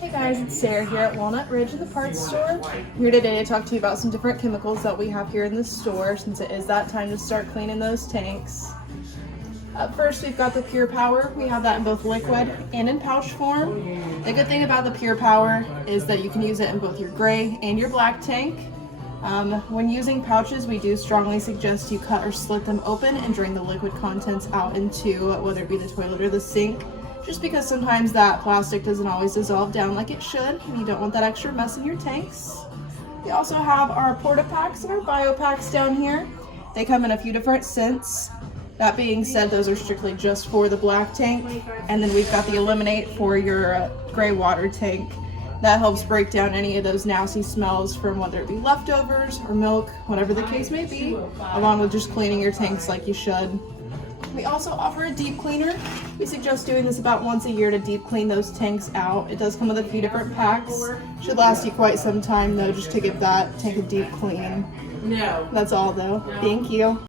Hey guys, it's Sarah here at Walnut Ridge in the parts store. I'm here today to talk to you about some different chemicals that we have here in the store since it is that time to start cleaning those tanks. Up first, we've got the Pure Power. We have that in both liquid and in pouch form. The good thing about the Pure Power is that you can use it in both your gray and your black tank. When using pouches, we do strongly suggest you cut or slit them open and drain the liquid contents out into whether it be the toilet or the sink, just because sometimes that plastic doesn't always dissolve down like it should, and you don't want that extra mess in your tanks. We also have our Porta Packs and our Bio Packs down here. They come in a few different scents. That being said, those are strictly just for the black tank. And then we've got the Eliminate for your gray water tank. That helps break down any of those nasty smells from whether it be leftovers or milk, whatever the case may be, along with just cleaning your tanks like you should. We also offer a deep cleaner. We suggest doing this about once a year to deep clean those tanks out. It does come with a few different packs. Should last you quite some time though, just to give that tank a deep clean. That's all though. Thank you.